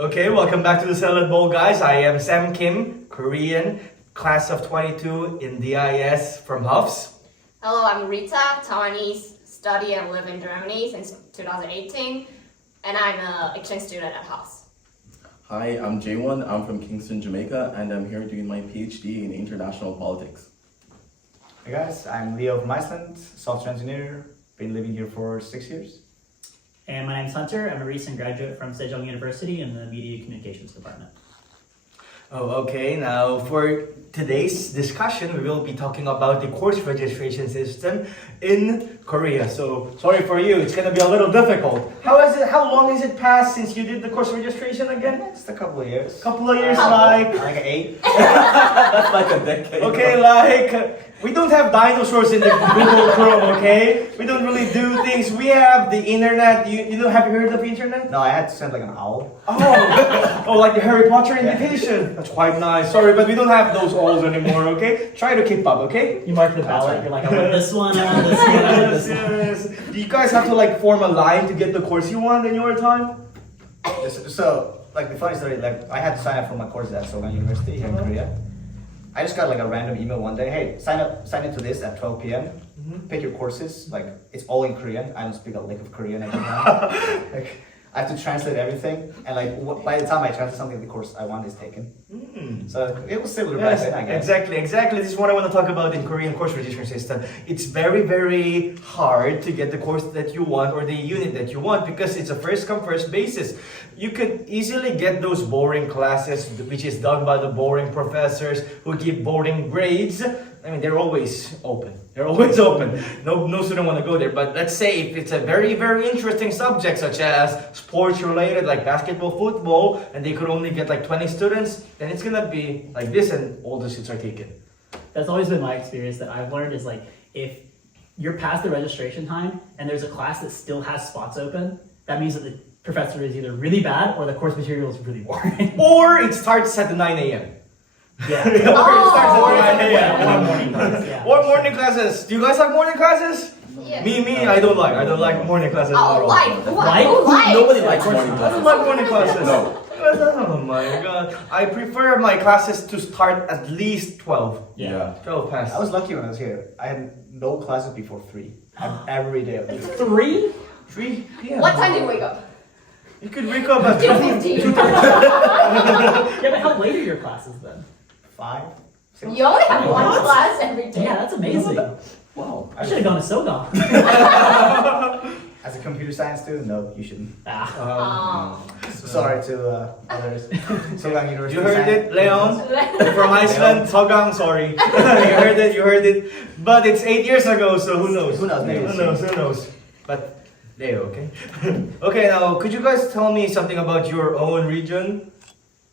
Okay, welcome back to the Salad Bowl, guys. I am Sam Kim, Korean, class of 22 in DIS from Hufs. Hello, I'm Rita, Taiwanese, study and live in Germany since 2018, and I'm an exchange student at Hufs. Hi, I'm Jaewon. I'm from Kingston, Jamaica, and I'm here doing my PhD in international politics. Hey guys, I'm Leo from Iceland, software engineer, been living here for 6 years. And my name's Hunter. I'm a recent graduate from Sejong University in the Media Communications Department. Oh, okay. Now, for today's discussion, we will be talking about the course registration system in Korea. So, sorry for you, it's gonna be a little difficult. How long has it passed since you did the course registration again? Just a couple of years. Couple of years, Like 8. That's like a decade. Okay, like, we don't have dinosaurs in the Google Chrome, okay? We don't really do things. We have the internet. You know, have you heard of internet? No, I had to send like an owl. Oh, like the Harry Potter invitation. That's quite nice. Sorry, but we don't have those owls anymore, okay? Try to keep up, okay? You mark the ballot. You're like, I want this one, I want this one, I want this one. Yes. Do you guys have to like form a line to get the course you want in your time? So, like the funny story, like I had to sign up for my course at Sogang University here in Korea. I just got like a random email one day. Hey, sign into this at 12 p.m. Pick your courses. Like it's all in Korean. I don't speak a lick of Korean anymore. Like I have to translate everything, and like by the time I translate something, the course I want is taken. So it was similar back Yes, then, I guess. exactly. This is what I want to talk about in Korean course registration system. It's very, very hard to get the course that you want or the unit that you want because it's a first come first basis. You could easily get those boring classes, which is done by the boring professors who give boring grades. I mean, they're always open. No student want to go there. But let's say if it's a very, very interesting subject, such as sports related, like basketball, football, and they could only get like 20 students, then it's gonna be like this, and all the seats are taken. That's always been my experience that I've learned is like, if you're past the registration time and there's a class that still has spots open, that means that the professor is either really bad or the course material is really boring. Or it starts at 9 a.m. Yeah. Or it starts at Oh. 9 a.m. Or morning class, yeah. Or morning classes. Do you guys like morning classes? Yeah. Me, I don't like morning classes at Oh, all. Like? who likes? Nobody likes morning I classes. don't like morning classes. No. Oh my god. I prefer my classes to start at least 12. Yeah. 12 past. I was lucky when I was here. I had no classes before 3. Every day of the week. 3? 3 p.m. What time do you wake up? You could wake up at 2:15. Yeah, but how late are your classes then? 5. 6. You only have one What? class every day. Yeah, that's amazing. Wow. I should have gone to Sogang. As a computer science student, no, you shouldn't. Sorry to others. Sogang University. You heard Science- it, Leon? From Iceland, Sogang, sorry. you heard it. But it's 8 years ago, so who knows? Who knows, maybe Who knows? But there, okay. Okay, now could you guys tell me something about your own region?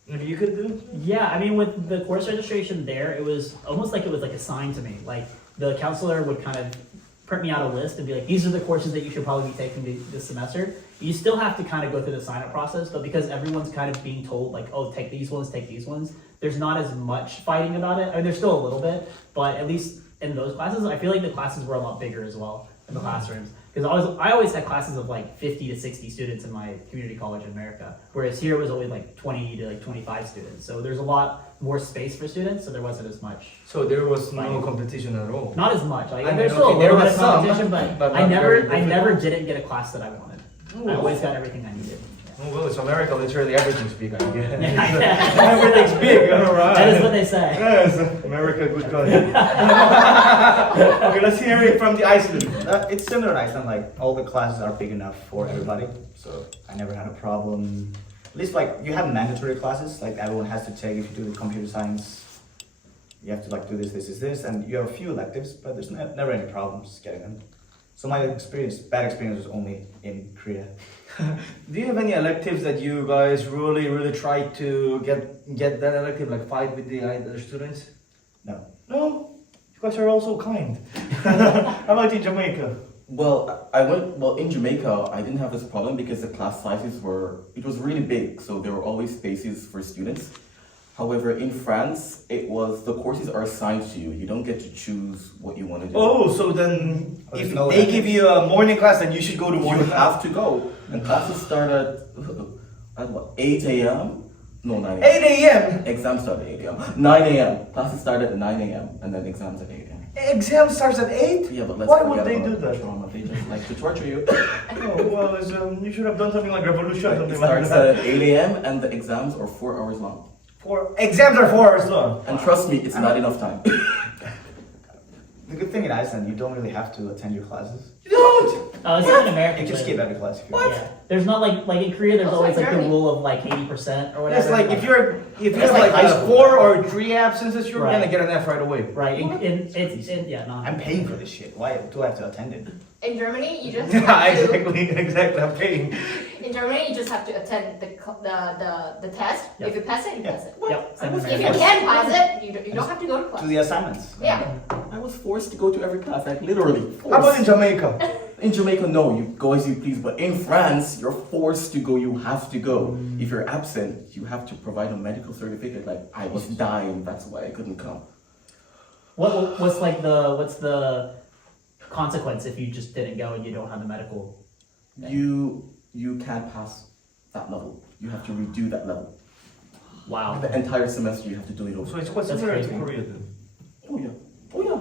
Maybe you could do? Yeah, I mean, with the course registration there, it was almost like it was like assigned to me. Like the counselor would kind of print me out a list and be like, these are the courses that you should probably be taking this semester. You still have to kind of go through the sign-up process, but because everyone's kind of being told like, oh, take these ones, there's not as much fighting about it. I mean, there's still a little bit, but at least in those classes, I feel like the classes were a lot bigger as well in the classrooms. Because I always had classes of like 50 to 60 students in my community college in America, whereas here it was only like 20 to like 25 students. So there's a lot more space for students, so there wasn't as much. So there was no competition at all? Not as much. Like, I mean, there's still okay, a there little bit was of competition, some, but but I not very never difficult. didn't get a class that I wanted. I always got everything I needed. Oh, well, it's America, literally everything's big, I guess. Yeah. Everything's big, alright. That is what they say. Yes, America, good country. Okay, let's hear it from the Iceland. It's similar in Iceland, like all the classes are big enough for everybody, so I never had a problem. At least like you have mandatory classes, like everyone has to take. If you do the computer science, you have to like do this, and you have a few electives, but there's never any problems getting them. So my bad experience was only in Korea. Do you have any electives that you guys really try to get that elective, like fight with the other students? No. No? You guys are all so kind. How about in Jamaica? Well, in Jamaica, I didn't have this problem because the class sizes it was really big, so there were always spaces for students. However, in France, the courses are assigned to you. You don't get to choose what you want to do. Oh, so then Oh, if no they elective. give you a morning class, then you should go to You morning class. have to go. And classes start at At what, 8 a.m.? No, 9 a.m. 8 a.m. Exams start at 8 a.m. 9 a.m. Classes start at 9 a.m. and then exams at 8 a.m. Exam starts at 8? Yeah, but let's Why forget would they about do that? Trauma. They just like to torture you. Oh, well, you should have done something like revolution or It something like starts that. at 8 a.m. and the exams are 4 hours long. Exams are 4 hours long. And trust me, it's not enough time. The good thing in Iceland, you don't really have to attend your classes. You don't! It's like in America. You can but- skip every class if you What? want. Yeah. There's not like in Korea. There's Also always like the Germany. rule of like 80% or whatever. It's like if you It's have like like high school. 4 or 3 absences, you're Right. gonna get an F right away. right. No. I'm paying for this shit. Why do I have to attend it? In Germany, you just Yeah, have to, exactly. I'm paying. in Germany, you just have to attend the test. Yep. If you pass it, you Yeah. pass it. Yep. same as If you America. can pass it, you don't have to go to To class. the assignments. Yeah. I was forced to go to every class, like literally. How about in Forced. Jamaica? In Jamaica, no, you go as you please. But in France, you're forced to go. You have to go. If you're absent, you have to provide a medical certificate. Like I was dying, that's why I couldn't come. What's the consequence if you just didn't go and you don't have the medical? You can't pass that level. You have to redo that level. Wow. The entire semester, you have to do it over. So it's quite That's similar to crazy. Korea then. Oh yeah. Oh yeah.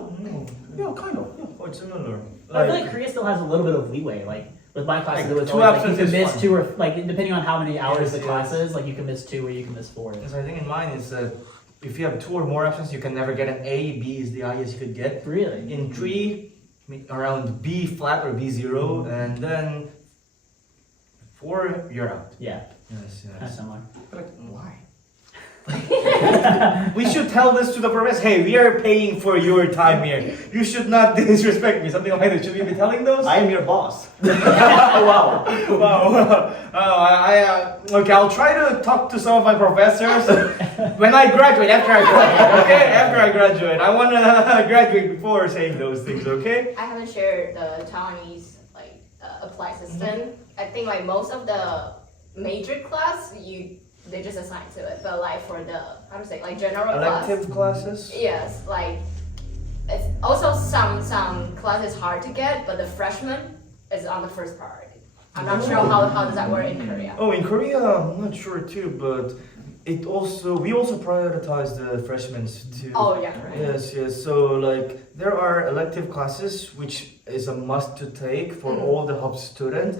Yeah, kind of. Yeah. Quite similar. I feel like Korea still has a little bit of leeway. Like with my classes, Like, it was 2 always like you absences can miss fine. 2 or like depending on how many hours Yes, the yes. class is, like you can miss 2 or you can miss 4. Because I think in mine is that if you have 2 or more absences, you can never get an A. B is the highest you could get. Really? In 3, around B flat or B0, and then 4, you're out. Yeah. Yes, Kind of yes. similar. But why? We should tell this to the professor. Hey, we are paying for your time here. You should not disrespect me. Something like that. Should we be telling those? I am your boss. Wow. Wow. Okay, I'll try to talk to some of my professors when I graduate, after I graduate, okay? After I graduate. I want to graduate before saying those things, okay? I haven't shared the Taiwanese apply system. I think like most of the major class they just assign to it, but like for the how to say like general Elective class, classes? yes, like it's also some classes hard to get, but the freshman is on the first priority. I'm not sure how does that work in Korea. Oh, in Korea, I'm not sure too, but we also prioritize the freshmen too. Oh yeah, right. Yes, yes. So like there are elective classes which is a must to take for all the HOP students.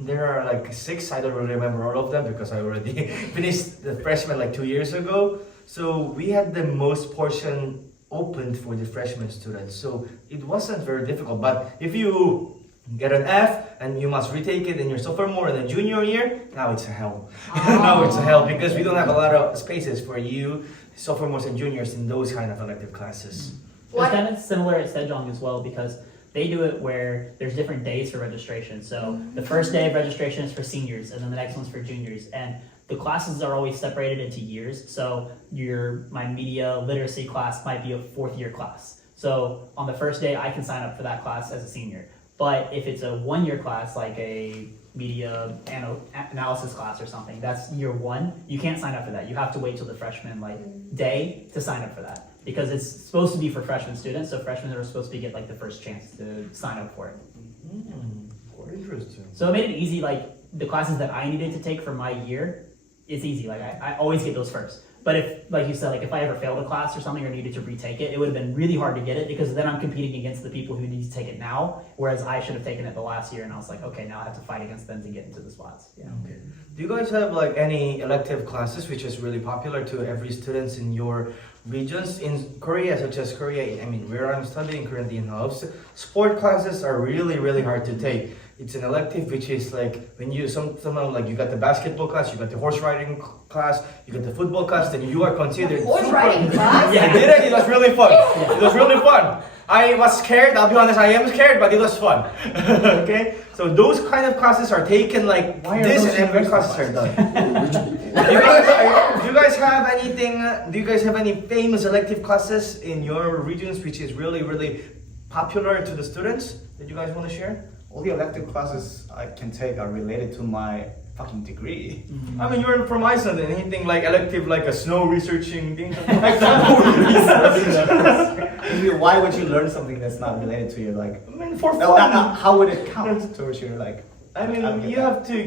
There are like 6. I don't really remember all of them because I already finished the freshman like 2 years ago. So we had the most portion opened for the freshman students. So it wasn't very difficult. But if you get an F and you must retake it in your sophomore and then junior year, now it's a hell. Now it's a hell because we don't have a lot of spaces for you, sophomores and juniors, in those kind of elective classes. What? It's kind of similar at Sejong as well because they do it where there's different days for registration. So the first day of registration is for seniors, and then the next one's for juniors. And the classes are always separated into years. So my media literacy class might be a 4th year class. So on the first day, I can sign up for that class as a senior. But if it's a 1-year class, like a media analysis class or something, that's year 1. You can't sign up for that. You have to wait till the freshman day to sign up for that. Because it's supposed to be for freshman students, so freshmen are supposed to get like the first chance to sign up for it. Quite interesting. So it made it easy, like the classes that I needed to take for my year, it's easy. Like I always get those first. But if, like you said, like if I ever failed a class or something or needed to retake it, it would have been really hard to get it because then I'm competing against the people who need to take it now, whereas I should have taken it the last year and I was like, okay, now I have to fight against them to get into the spots. Yeah. Okay. Do you guys have like any elective classes which is really popular to every students in your regions? In Korea, such as Korea, I mean, where I'm studying currently in house, sport classes are really, really hard to take. It's an elective which is like when you somehow like you got the basketball class, you got the horse riding class, you got the football class, then you are considered Horse riding class? Yeah, I did it. It was really fun. It was really fun. I was scared. I'll be honest. I am scared, but it was fun. Okay. So those kind of classes are taken like this, and every classes are done. Do you guys have anything? Do you guys have any famous elective classes in your regions which is really, really popular to the students that you guys want to share? All the elective classes I can take are related to my fucking degree. I mean, you're from Iceland, and anything like elective, like a snow researching thing, something like that. Why would you learn something that's not related to your like? I mean, for fun. How would it count towards your like? I mean, I don't get you that. have to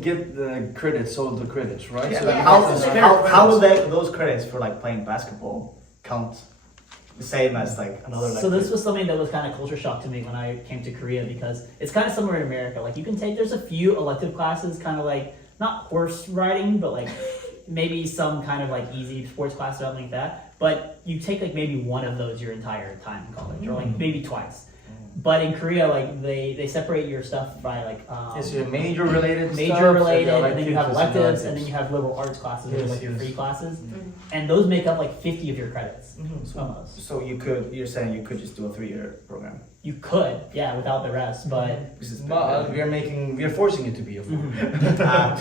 get the credits, all the credits, right? Yeah, So but Yeah, how, that's the how will those credits for like playing basketball count the same as like another like So this was something that was kind of culture shock to me when I came to Korea because it's kind of similar in America. Like you can take, there's a few elective classes, kind of like not horse riding, but like maybe some kind of like easy sports class or something like that. But you take like maybe one of those your entire time in college, or like maybe twice. But in Korea, like they separate your stuff by like It's your major related major stuff, related, and and then you have electives electives, and then you have liberal arts classes, which are Yes, like your yes. free classes, Mm. and those make up like 50 of your credits Mhm. almost. So you're saying you could just do a 3-year program. You could, yeah, without the rest, but This is But we're forcing you to be a fool.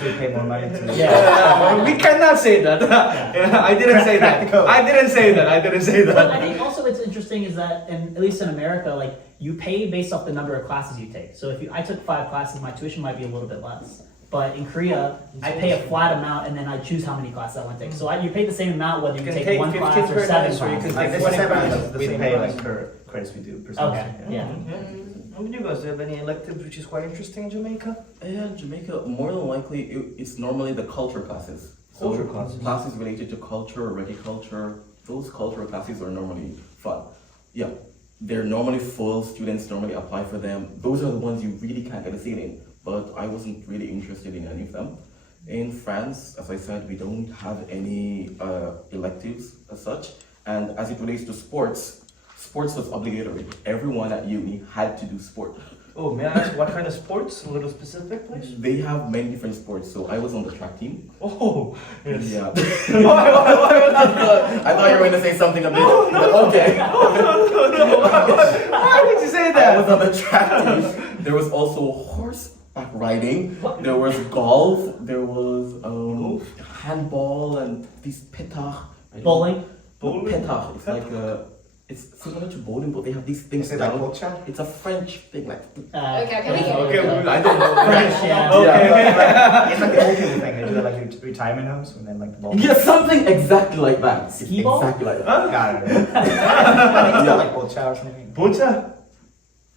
to pay more money to Yeah. We cannot say that. Yeah, I didn't say that. I didn't say that. I didn't say But I that. think also what's interesting is that, at least in America, like you pay based off the number of classes you take. So if I took 5 classes, my tuition might be a little bit less. But in Korea, I pay a flat amount and then I choose how many classes I want to take. So you pay the same amount whether you can take take 1 15 class or 7 credits, or you classes. can Like take this is 20 separate, credits, but the we same pay price. like per credits we do. Per Okay, semester. yeah. How about you guys? Do you have any electives which is quite interesting in Jamaica? Yeah, Jamaica, more than likely, it's normally the culture classes. Culture classes. Classes related to culture, reggae culture, those cultural classes are normally fun. Yeah, they're normally full, students normally apply for them. Those are the ones you really can't get a seat in, but I wasn't really interested in any of them. In France, as I said, we don't have any electives as such, and as it relates to sports, sports was obligatory. Everyone at uni had to do sport. Oh, may I ask what kind of sports? A little specific, please. They have many different sports, so I was on the track team. Oh, yes. Yeah. why was that good? I thought you were going to say something a bit. Okay. Why would you say I that? was on the track team. There was also horseback riding. There was golf. There was handball and these petach. Bowling? Petach. It's like it's similar to bowling, but they have these things Is it like down. bocha? It's a French thing, like. Okay, can we get Okay, it? I don't know. French, yeah. Okay. It's like the old people thing. They do that like retirement homes and then like the ball. Yeah, something exactly like that. It's Skee ball? Exactly like that. Huh? Got it. I think it's not like bocha or something. Bocha?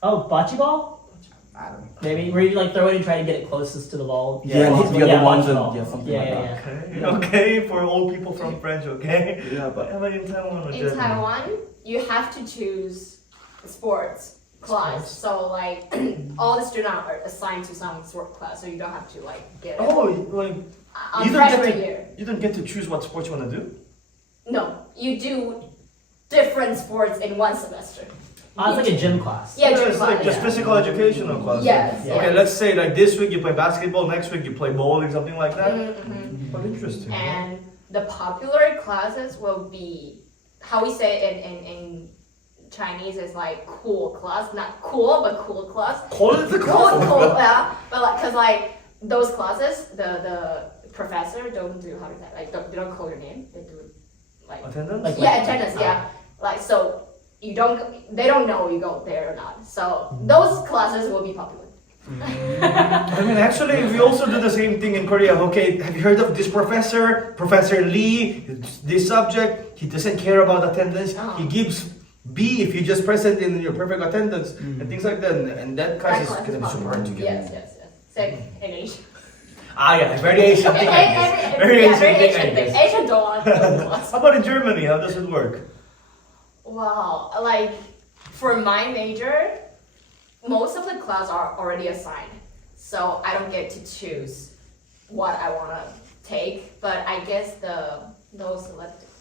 Oh, bocce ball? I don't know. Maybe where you like throw it and try to get it closest to the ball. Yeah, and hit the other ones and- bocce ball. yeah, something yeah, like yeah, that. yeah. Okay, for old people from French, okay? Yeah, but How about in Taiwan or In Germany? Taiwan, you have to choose sports class. Sports. So like all the students are assigned to some sport class, so you don't have to like get it Oh, like on you don't get freshman to year. you don't get to choose what sports you want to do. No, you do different sports in one semester. It's like a gym class. Yeah, gym it's like class. just physical educational class. Yes, Okay, yes. let's say like this week you play basketball, next week you play bowling, something like that. Mhm. Quite interesting. And the popular classes will be how we say it in Chinese is like cool class, not cool but cool class. Call it the Cool, class. cool, yeah. But like, cause like those classes, the professor don't do how to say like they don't call your name. They do like Attendance? Like- yeah attendance, yeah. Like so you don't they don't know you go there or not. So those classes will be popular. I mean, actually, we also do the same thing in Korea. Okay, have you heard of this professor, Professor Lee? This subject, he doesn't care about attendance. Oh. He gives B if you just present in your perfect attendance and things like that. And that class is gonna be super hard to get. Yes, yes, yes. Same in Asia. Ah, yeah, very Asian thing. I guess. Very Asian thing, I guess. Asian don't want those classes. How about in Germany? How does it work? Wow, like for my major, most of the class are already assigned, so I don't get to choose what I wanna take. But I guess those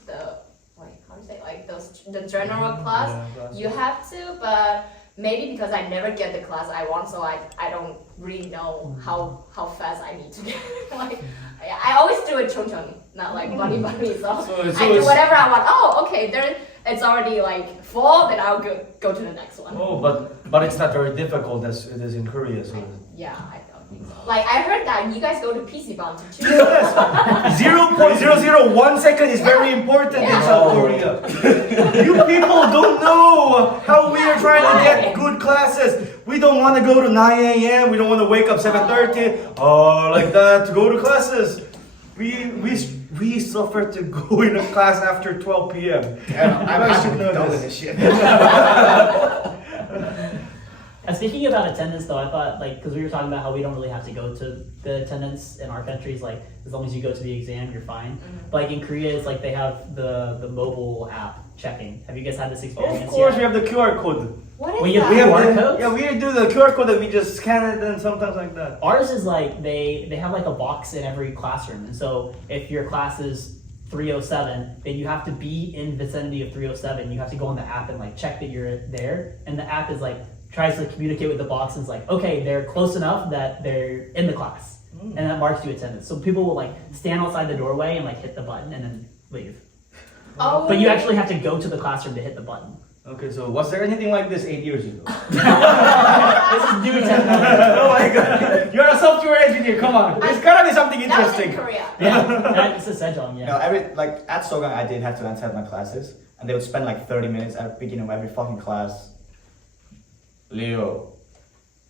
how do you say, like the general class, you have to. But maybe because I never get the class I want, so I don't really know how fast I need to get. Like I always do it chong, not like bunny. So I do it's- whatever I want. Oh, okay, there it's already like full, then I'll go to the next one. Oh, but it's not very difficult as it is in Korea. So. Yeah, I don't think so. Like I heard that you guys go to PC Bound to choose. Yes, 0.001 second is very important in South Korea. You people don't know how we are trying to get good classes. We don't want to go to 9 a.m. We don't want to wake up 7:30. Like that to go to classes. We suffer to go in a class after 12 p.m. I'm should know done with this. this shit. Speaking about attendance, though, I thought because we were talking about how we don't really have to go to the attendance in our countries. Like as long as you go to the exam, you're fine. But like in Korea, it's like they have the mobile app checking. Have you guys had this experience? Of course, yet? we have the QR code. What is Well, you that? We have QR the, codes? yeah, we do the QR code that we just scan it and sometimes like that. Ours is like they have like a box in every classroom, and so if your class is 307, then you have to be in vicinity of 307. You have to go on the app and like check that you're there, and the app is like tries to communicate with the box and it's like, okay, they're close enough that they're in the class, and that marks you attendance. So people will like stand outside the doorway and like hit the button and then leave. Oh. But you actually have to go to the classroom to hit the button. Okay, so was there anything like this 8 years ago? This is new technology. Oh my god, you're a software engineer, come on. There's gotta be something That was in interesting. Korea. Yeah, that's a sejong, You yeah. know, like at Sogang, I did have to attend my classes, and they would spend like 30 minutes at the beginning of every fucking class. Leo.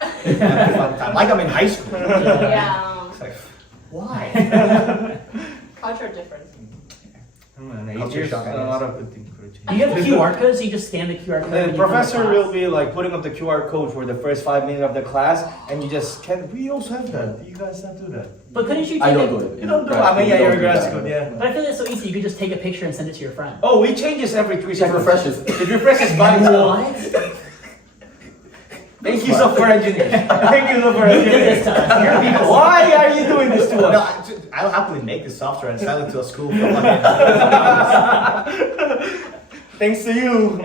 Every fucking time. Like I'm in high school. Yeah. It's like, Why? Culture difference. Man, 8 Culture years, shock, I a guess. lot of good things. Do you have QR codes? So you just scan the QR code. The when you come to professor class? will be like putting up the QR code for the first 5 minutes of the class, and you just can. We also have that. You guys not do that. But couldn't you take I don't a, do it. You don't do it. Grad I mean, yeah, school, you're we a grad don't do school, that. yeah. But I feel it's so easy. You could just take a picture and send it to your friend. Oh, we change this every 3 It seconds. refreshes. It refreshes by itself. Thank you, software engineers. Thank you, software You did this engineers. to us. You're people. Why are you doing this to no, us? I'll happily make this software and sell it to a school for money. Thanks to you.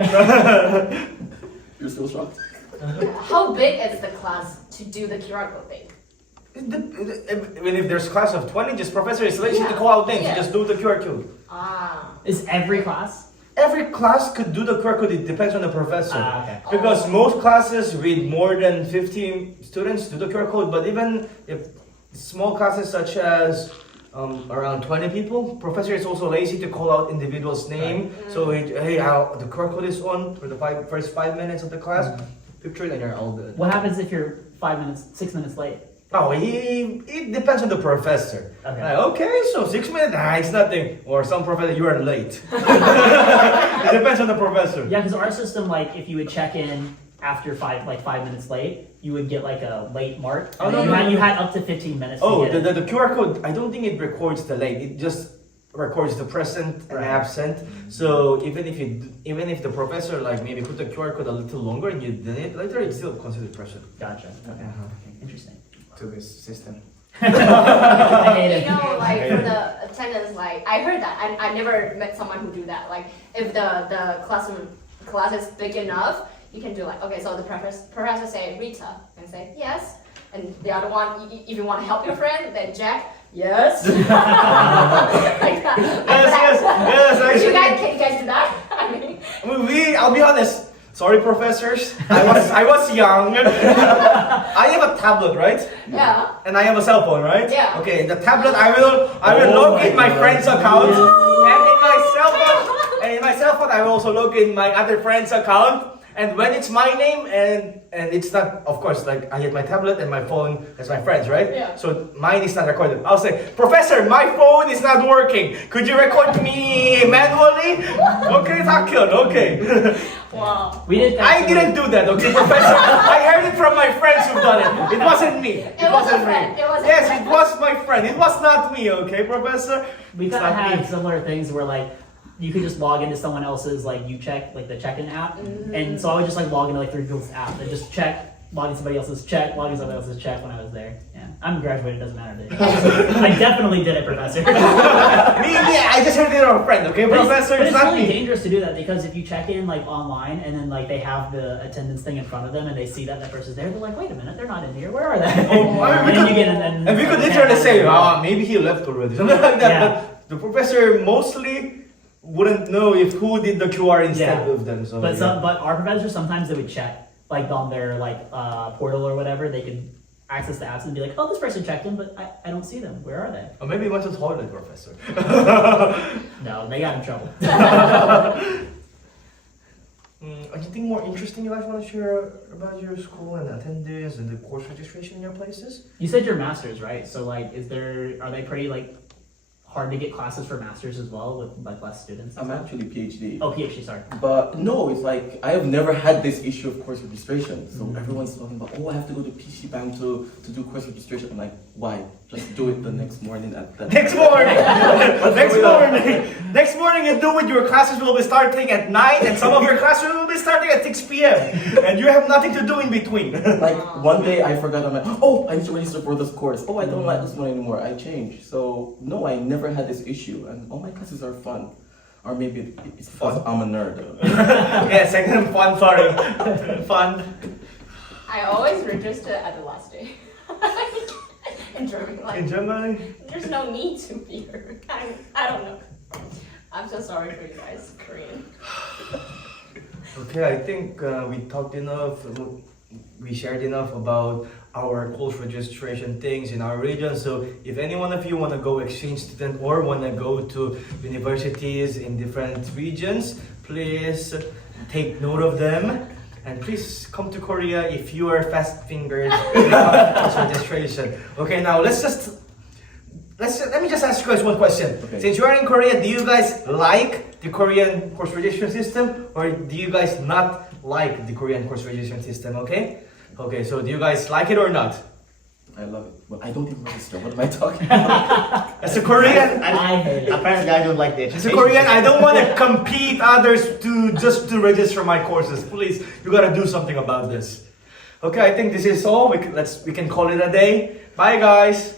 You're still shocked? How big is the class to do the QR code thing? When if there's class of 20, just professor is lazy to Yeah. call out names. Yeah. You just do the QR code. Ah. Is every class? Every class could do the QR code. It depends on the professor. Okay. Because most classes with more than 15 students do the QR code, but even if small classes such as around 20 people, professor is also lazy to call out individual's name. So hey, the QR code is on for the first 5 minutes of the class. Picture it and you're all good. What happens if you're 6 minutes late? Oh, it depends on the professor. Okay. Like, okay, so 6 minutes, it's nothing. Or some professor, you are late. It depends on the professor. Yeah, because our system, like, if you would check in after 5 minutes late, you would get like a late mark. Oh, And no, then no, you no. had up to 15 minutes Oh, to get it. the QR code, I don't think it records the late. It just records the present and Right. absent. So even if the professor like maybe put the QR code a little longer and you did it later, it's still considered present. Gotcha. Okay. Uh-huh. Okay, interesting. To this system. I hate it. You know, like for the attendance, like I heard that. I never met someone who do that. Like if the class is big enough, you can do like, okay, so the professor say Rita and say yes, and the other one, if you want to help your friend, then Jack, yes. Like that. Yes, Can you actually. guys do that? I mean, I'll be honest. Sorry, professors. I was young. I have a tablet, right? yeah. And I have a cell phone, right? Yeah. Okay, the tablet I will Oh locate my my God. friend's account, and in my cell phone I will also locate my other friend's account. And when it's my name and it's not, of course, like I had my tablet and my phone as my friends, right? Yeah. So mine is not recorded. I'll say, Professor, my phone is not working. Could you record me manually? Okay, Takyun, okay. Wow. We did that I too. didn't do that, okay, Professor? I heard it from my friends who've done it. It wasn't me. It was a friend. It was a Yes, friend. it was my friend. It was not me, okay, Professor? We It's kind of not had me. similar things where like you could just log into someone else's like the check-in app, and so I would just like log into like 3 people's app and just log in somebody else's check, log in somebody else's check when I was there. Yeah, I'm graduated. Doesn't matter. I definitely did it, Professor. I just heard it from a friend, okay, But Professor? but It's it's not really me. dangerous to do that because if you check in like online and then like they have the attendance thing in front of them and they see that person's there, they're like, wait a minute, they're not in here. Where are they? Oh, I mean, we and then could- you get in, And we could literally say, maybe he left already, something like that. Yeah. But the professor mostly wouldn't know if who did the QR instead Yeah. of them. So But yeah. but our professors sometimes they would check like on their like portal or whatever. They could access the apps and be like, oh, this person checked in, but I don't see them. Where are they? Or maybe he went to the toilet, Professor. No, they got in trouble. Anything more interesting you guys want to share about your school and attendance and the course registration in your places? You said your masters, right? So like, are they pretty like hard to get classes for masters as well with like less students? I'm actually PhD. Oh, PhD, sorry. But no, it's like I have never had this issue of course registration. So everyone's talking about, oh, I have to go to PC Bank to do course registration. I'm like, why? Just do it the next morning at the Next morning! Next morning you do it, your classes will be starting at 9 and some of your classes will be starting at 6 p.m. And you have nothing to do in between. Like one day I forgot, I'm like, oh, I need to register for this course. Oh, I don't like this one anymore. I changed. So no, I never had this issue, and all my classes are fun. Or maybe it's fun. I'm a nerd. Yeah, second fun, sorry. Fun. I always register at the last day. In Germany, like In Germany? there's no need to be here. I don't know. I'm so sorry for you guys, Korean. Okay, I think we talked enough. We shared enough about our course registration things in our region. So if any one of you want to go exchange student or want to go to universities in different regions, please take note of them. And please come to Korea if you are fast-fingered with course registration. Okay, now let me just ask you guys one question. Okay. Since you are in Korea, do you guys like the Korean course registration system, or do you guys not like the Korean course registration system? Okay, so do you guys like it or not? I love it. Well, I don't even register. What am I talking about? As a Korean, I hate it. Apparently, I don't like the as a education Korean, I system. don't want to compete others to register my courses. Please, you gotta do something about this. Okay, I think this is all. We can call it a day. Bye, guys.